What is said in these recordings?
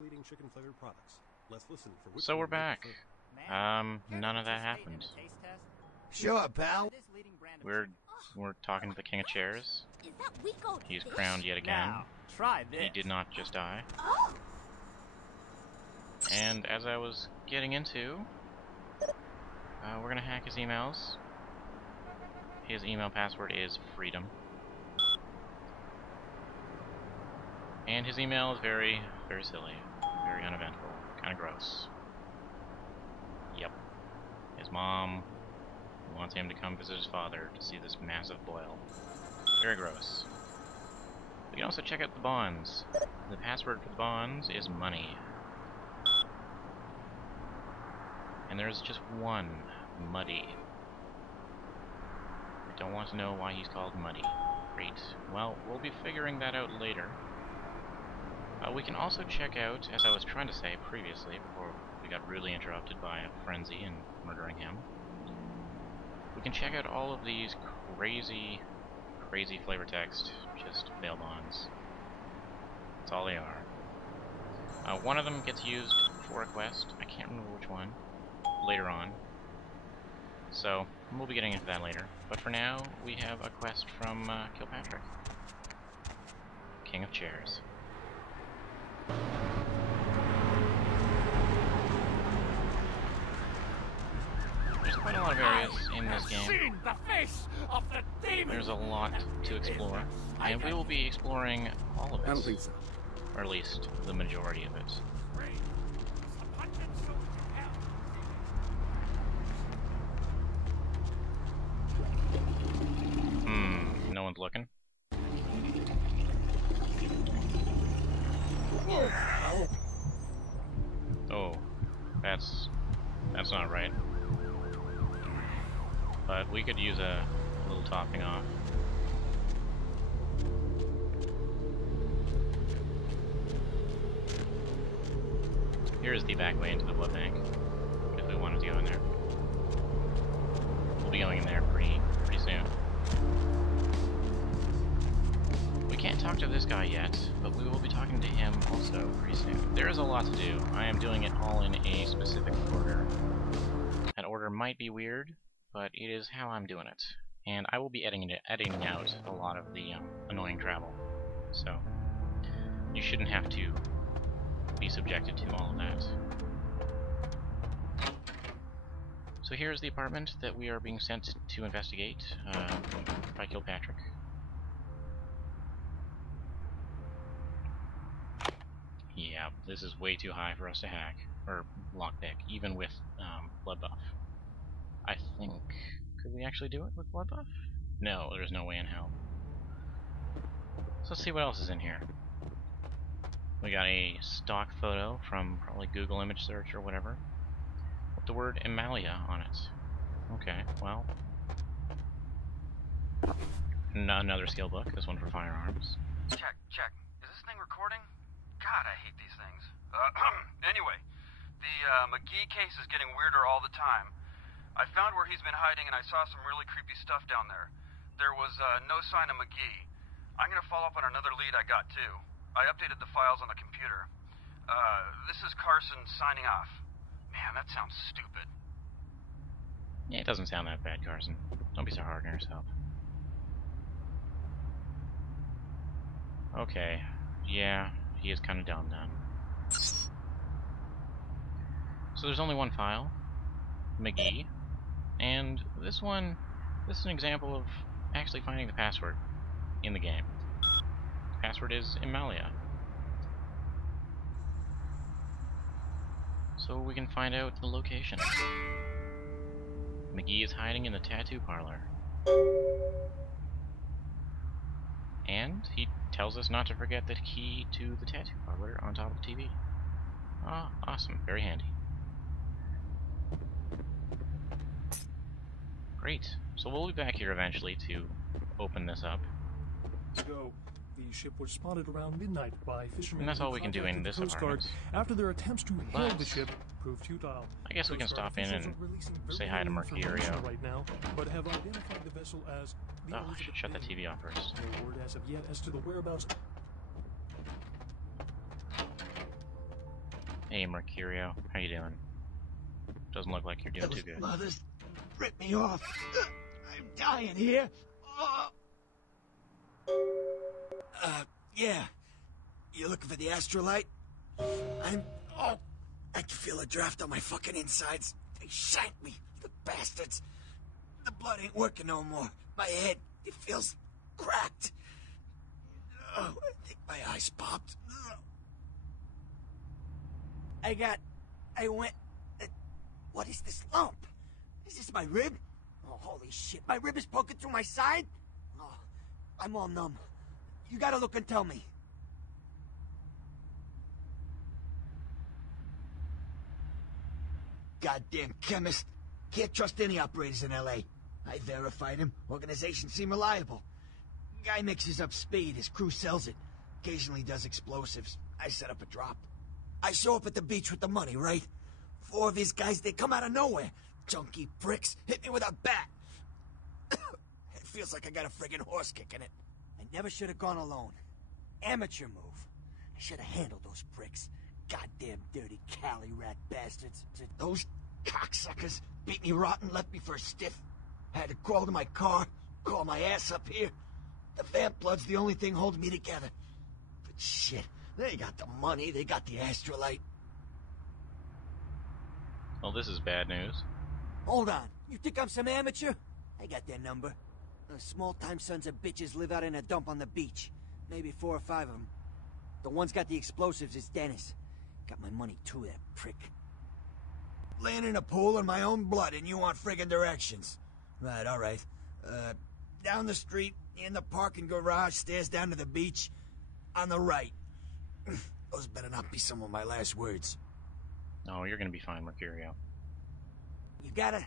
Leading chicken flavored products. Let's listen for which So one we're you back. prefer. None of that happened. Sure, pal. We're talking to the King of Chairs. Is that week-old He's fish? crowned yet again. Now, try this. He did not just die. Oh! And as I was getting into, we're gonna hack his emails. His email password is freedom. And his email is very, very silly. Very uneventful. Kinda gross. Yep. His mom wants him to come visit his father to see this massive boil. Very gross. We can also check out the bonds. The password for the bonds is money. And there's just one, Muddy. I don't want to know why he's called Muddy. Great. Well, we'll be figuring that out later. We can also check out, as I was trying to say previously, before we got really interrupted by a frenzy and murdering him, we can check out all of these crazy flavor text, just bail bonds. That's all they are. One of them gets used for a quest. I can't remember which one. Later on. So, we'll be getting into that later. But for now, we have a quest from Kilpatrick. King of Chairs. There's quite a lot of areas in this game. There's a lot to explore, and we will be exploring all of it. I don't think so. Or at least the majority of it. No one's looking. Oh, that's not right. But we could use a little topping off. Here's the back way into the blood bank, if we wanted to go in there. We'll be going in there pretty soon. We can't talk to this guy yet, but we will be talking to him also pretty soon. There is a lot to do. I am doing it all in a specific order. That order might be weird, but it is how I'm doing it. And I will be editing out a lot of the annoying travel. So, you shouldn't have to be subjected to all of that. So here's the apartment that we are being sent to investigate by Kilpatrick. Yeah, this is way too high for us to hack, or lockpick, even with blood buff. I think... could we actually do it with blood buff? No, there's no way in hell. So let's see what else is in here. We got a stock photo from probably Google image search or whatever, with the word Emalia on it. Okay, well... another skill book, this one for firearms. Check. Is this thing recording? God, I hate these things. Anyway, the McGee case is getting weirder all the time. I found where he's been hiding and I saw some really creepy stuff down there. There was no sign of McGee. I'm gonna follow up on another lead I got too. I updated the files on the computer. This is Carson signing off. Man, that sounds stupid. Yeah, it doesn't sound that bad, Carson. Don't be so hard on yourself. Okay, yeah. He is kind of dumb then. So there's only one file, McGee, and this is an example of actually finding the password in the game. The password is Emalia. So we can find out the location. McGee is hiding in the tattoo parlor. And he tells us not to forget the key to the tattoo parlor on top of the TV. Ah, awesome. Very handy. Great. So we'll be back here eventually to open this up. So, the ship was spotted around midnight by fishermen. And that's all we can do in this apartment. After their attempts to hail the ship proved futile. I guess we can stop in and say hi to Mercurio. Right now, but have identified the vessel as the Oh, I should shut that TV off first. No word as of yet as to the whereabouts. Hey, Mercurio. How you doing? Doesn't look like you're doing too good. Mothers ripped me off. I'm dying here. Yeah. You looking for the astrolite? I can feel a draft on my fucking insides. They shanked me, the bastards. The blood ain't working no more. My head, it feels cracked. I think my eyes popped. What is this lump? Is this my rib? Oh, holy shit, my rib is poking through my side? Oh, I'm all numb. You gotta look and tell me. Goddamn chemist. Can't trust any operators in L.A. I verified him. Organization seem reliable. Guy mixes up speed. His crew sells it. Occasionally does explosives. I set up a drop. I show up at the beach with the money, right? 4 of his guys, they come out of nowhere. Junky pricks hit me with a bat. It feels like I got a friggin' horse kicking it. I never should have gone alone. Amateur move. I should have handled those pricks. Goddamn dirty Cali rat bastards. Those cocksuckers beat me rotten, left me for a stiff. Had to crawl to my car, crawl my ass up here. The vamp blood's the only thing holding me together. But shit, they got the money, they got the astrolite. Well, this is bad news. Hold on, you think I'm some amateur? I got their number. Those small-time sons of bitches live out in a dump on the beach. Maybe 4 or 5 of them. The one's got the explosives is Dennis. Got my money too, that prick. Laying in a pool in my own blood and you want friggin' directions. Right, alright. Down the street, in the parking garage, stairs down to the beach. On the right. Those better not be some of my last words. No, you're gonna be fine, Mercurio. You gotta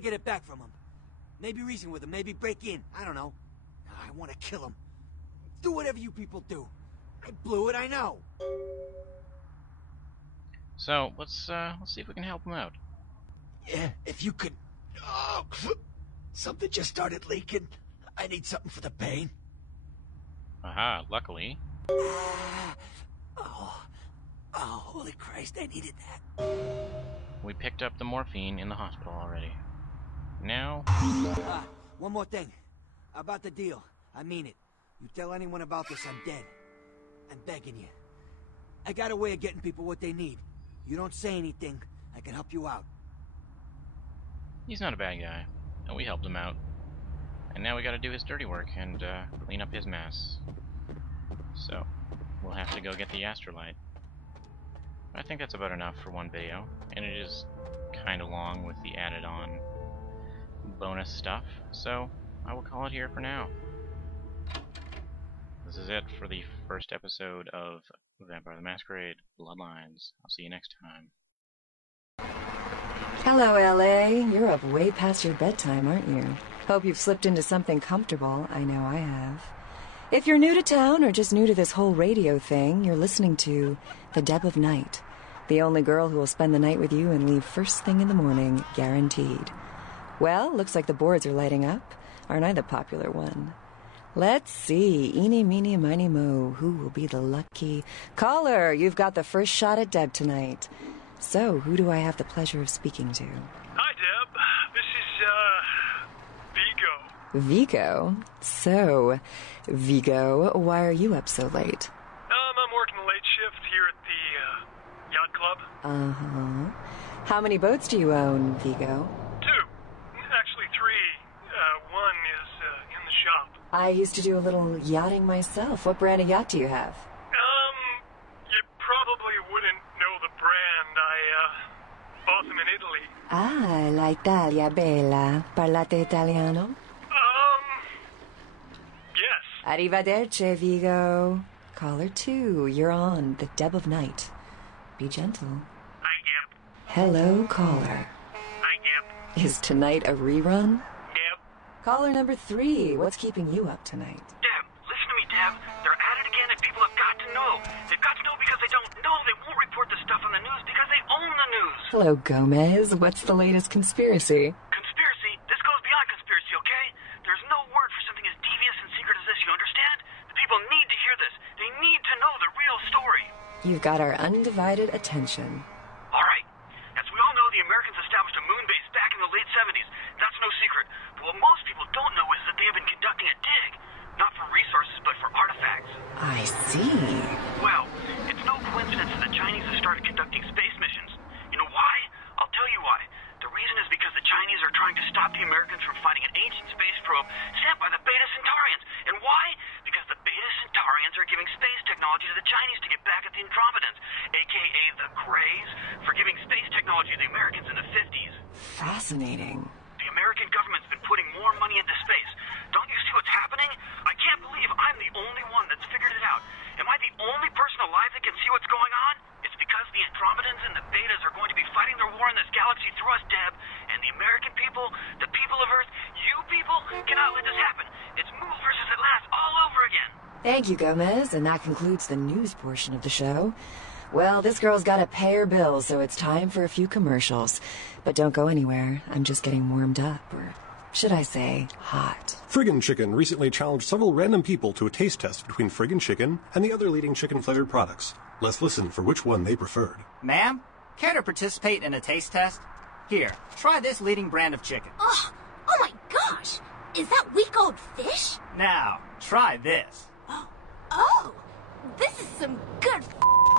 get it back from him. Maybe reason with him, maybe break in. I don't know. I wanna kill him. Do whatever you people do. I blew it, I know. So let's see if we can help him out. Yeah, if you could. Oh, something just started leaking. I need something for the pain. Aha! Luckily. Oh, holy Christ! I needed that. We picked up the morphine in the hospital already. Now. One more thing. About the deal. I mean it. You tell anyone about this, I'm dead. I'm begging you. I got a way of getting people what they need. You don't say anything, I can help you out. He's not a bad guy, and we helped him out. And now we gotta do his dirty work and clean up his mess. So, we'll have to go get the astrolite. I think that's about enough for one video, and it is kinda long with the added on bonus stuff, so I will call it here for now. This is it for the first episode of Vampire the Masquerade Bloodlines. I'll see you next time. Hello, LA. You're up way past your bedtime, aren't you? Hope you've slipped into something comfortable. I know I have. If you're new to town or just new to this whole radio thing, you're listening to the Deb of Night, the only girl who will spend the night with you and leave first thing in the morning, guaranteed. Well, looks like the boards are lighting up. Aren't I the popular one? Let's see. Eeny, meeny, miny, mo. Who will be the lucky caller? You've got the first shot at Deb tonight. So, who do I have the pleasure of speaking to? Hi, Deb. This is, Vigo. Vigo? So, Vigo, why are you up so late? I'm working the late shift here at the, yacht club. Uh-huh. How many boats do you own, Vigo? 2. Actually, 3. One is, in the shop. I used to do a little yachting myself. What brand of yacht do you have? You probably wouldn't know the brand. I, bought them in Italy. Ah, la Italia bella. Parlate italiano? Yes. Arrivederci, Vigo. Caller 2, you're on the Deb of Night. Be gentle. Hi, Deb. Hello, caller. Hi, Deb. Is tonight a rerun? Deb. Caller number 3, what's keeping you up tonight? Deb, listen to me, Deb. They're at it again, and people have got to know. They've got to know because they don't know. They won't report the stuff on the news because they own the news. Hello, Gomez. What's the latest conspiracy? Conspiracy? This goes beyond conspiracy, okay? There's no word for something as devious and secret as this, you understand? The people need to hear this. They need to know the real story. You've got our undivided attention. All right. As we all know, the Americans established a moon base back in the late 70s. That's no secret. But what most people don't know is that they have been conducting a dig. Not for resources, but for artifacts. I see. Well, it's no coincidence that the Chinese have started conducting space missions. You know why? I'll tell you why. The reason is because the Chinese are trying to stop the Americans from finding an ancient space probe sent by the Beta Centaurians. And why? Because the Beta Centaurians are giving space technology to the Chinese to get back at the Andromedans, a.k.a. the Greys, for giving space technology to the Americans in the 50s. Fascinating. The American government's been putting more money into space. Don't you see what's happening? I can't believe I'm the only one that's figured it out. Am I the only person alive that can see what's going on? It's because the Andromedans and the Betas are going to be fighting their war in this galaxy through us, Deb. And the American people, the people of Earth, you people, cannot let this happen. It's move versus it lasts all over again. Thank you, Gomez, and that concludes the news portion of the show. Well, this girl's got to pay her bills, so it's time for a few commercials. But don't go anywhere. I'm just getting warmed up, or should I say, hot. Friggin' Chicken recently challenged several random people to a taste test between Friggin' Chicken and the other leading chicken-flavored products. Let's listen for which one they preferred. Ma'am, care to participate in a taste test? Here, try this leading brand of chicken. Oh my gosh! Is that week-old fish? Now, try this. Oh, this is some good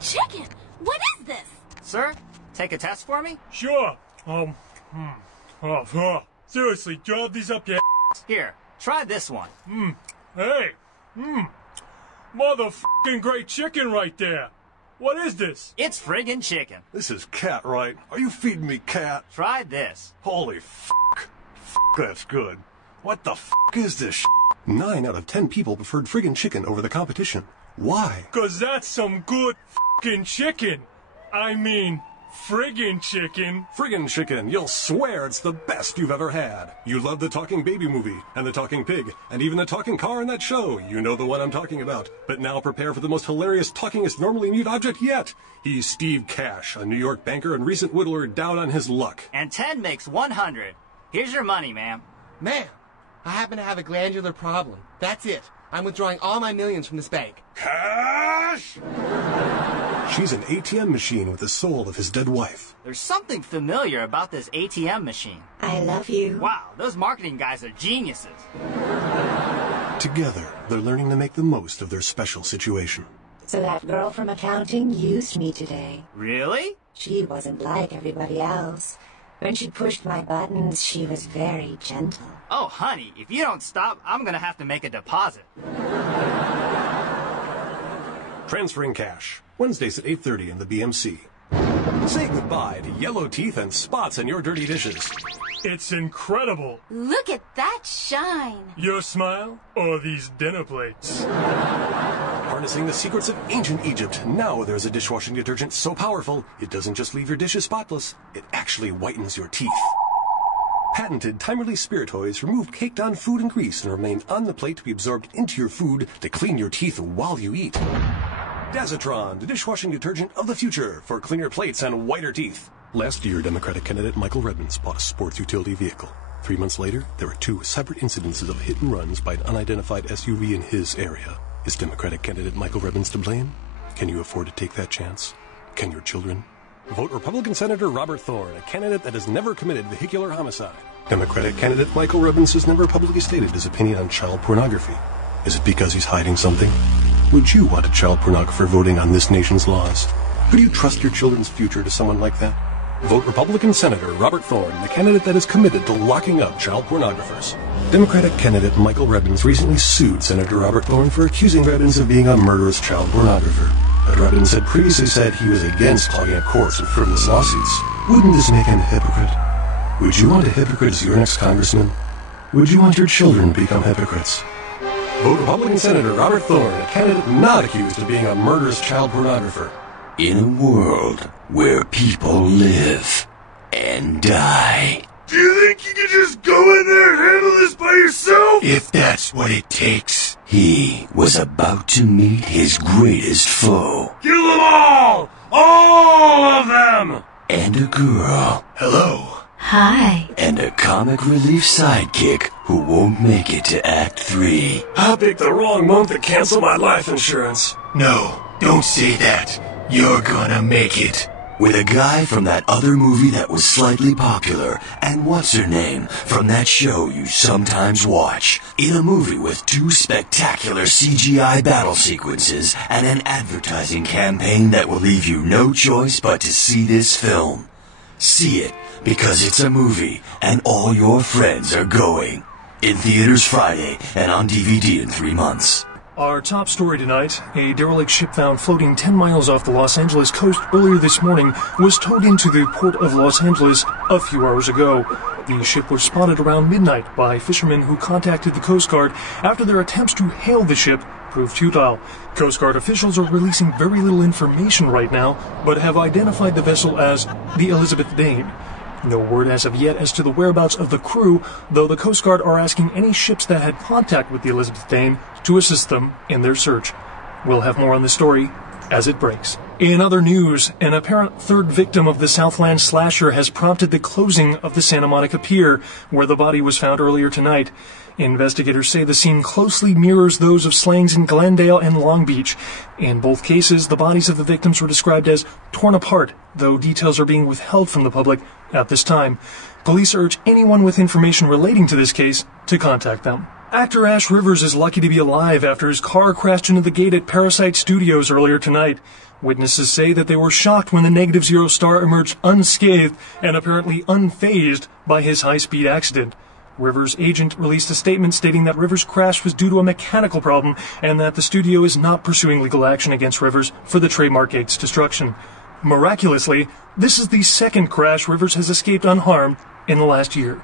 chicken. What is this? Sir, take a test for me? Sure. Seriously, do you have these up your ass? Here, try this one. Hey. Motherfucking great chicken right there. What is this? It's friggin' chicken. This is cat, right? Are you feeding me cat? Try this. Holy fuck. That's good. What the fuck is this 9 out of 10 people preferred Friggin' Chicken over the competition. Why? 'Cause that's some good fucking chicken. I mean, friggin' chicken. Friggin' Chicken, you'll swear it's the best you've ever had. You love the talking baby movie, and the talking pig, and even the talking car in that show. You know the one I'm talking about. But now prepare for the most hilarious talkingest normally mute object yet. He's Steve Cash, a New York banker and recent whittler down on his luck. And 10 makes 100. Here's your money, ma'am. Ma'am, I happen to have a glandular problem. That's it. I'm withdrawing all my millions from this bank. Cash! She's an ATM machine with the soul of his dead wife. There's something familiar about this ATM machine. I love you. Wow, those marketing guys are geniuses. Together, they're learning to make the most of their special situation. So that girl from accounting used me today. Really? She wasn't like everybody else. When she pushed my buttons, she was very gentle. Oh, honey, if you don't stop, I'm gonna have to make a deposit. Transferring cash. Wednesdays at 8:30 in the BMC. Say goodbye to yellow teeth and spots in your dirty dishes. It's incredible. Look at that shine. Your smile or these dinner plates? Harnessing the secrets of ancient Egypt, now there's a dishwashing detergent so powerful, it doesn't just leave your dishes spotless, it actually whitens your teeth. Patented time-release spiritoids remove caked-on food and grease and remain on the plate to be absorbed into your food to clean your teeth while you eat. Dazatron, the dishwashing detergent of the future for cleaner plates and whiter teeth. Last year, Democratic candidate Michael Redmond bought a sports utility vehicle. 3 months later, there were 2 separate incidences of hit and runs by an unidentified SUV in his area. Is Democratic candidate Michael Redmond to blame? Can you afford to take that chance? Can your children? Vote Republican Senator Robert Thorne, a candidate that has never committed vehicular homicide. Democratic candidate Michael Redmond has never publicly stated his opinion on child pornography. Is it because he's hiding something? Would you want a child pornographer voting on this nation's laws? Could you trust your children's future to someone like that? Vote Republican Senator Robert Thorne, the candidate that is committed to locking up child pornographers. Democratic candidate Michael Redmond recently sued Senator Robert Thorne for accusing Redmond of being a murderous child pornographer. But Redmond had previously said he was against clogging up courts with frivolous lawsuits. Wouldn't this make him a hypocrite? Would you want a hypocrite as your next congressman? Would you want your children to become hypocrites? Vote Republican Senator Robert Thorne, a candidate not accused of being a murderous child pornographer. In a world where people live and die. Do you think you can just go in there and handle this by yourself? If that's what it takes. He was about to meet his greatest foe. Kill them all! All of them! And a girl. Hello. Hi. And a comic relief sidekick who won't make it to Act 3. I picked the wrong month to cancel my life insurance. No, don't say that. You're gonna make it. With a guy from that other movie that was slightly popular, and what's-her-name from that show you sometimes watch. In a movie with 2 spectacular CGI battle sequences and an advertising campaign that will leave you no choice but to see this film. See it, because it's a movie, and all your friends are going. In theaters Friday, and on DVD in 3 months. Our top story tonight, a derelict ship found floating 10 miles off the Los Angeles coast earlier this morning was towed into the port of Los Angeles a few hours ago. The ship was spotted around midnight by fishermen who contacted the Coast Guard after their attempts to hail the ship proved futile. Coast Guard officials are releasing very little information right now, but have identified the vessel as the Elizabeth Dane. No word as of yet as to the whereabouts of the crew, though the Coast Guard are asking any ships that had contact with the Elizabeth Dane to assist them in their search. We'll have more on the story as it breaks. In other news, an apparent third victim of the Southland slasher has prompted the closing of the Santa Monica Pier, where the body was found earlier tonight. Investigators say the scene closely mirrors those of slayings in Glendale and Long Beach. In both cases, the bodies of the victims were described as torn apart, though details are being withheld from the public at this time. Police urge anyone with information relating to this case to contact them. Actor Ash Rivers is lucky to be alive after his car crashed into the gate at Parasite Studios earlier tonight. Witnesses say that they were shocked when the Negative Zero star emerged unscathed and apparently unfazed by his high-speed accident. Rivers' agent released a statement stating that Rivers' crash was due to a mechanical problem and that the studio is not pursuing legal action against Rivers for the trademark gate's destruction. Miraculously, this is the second crash Rivers has escaped unharmed in the last year.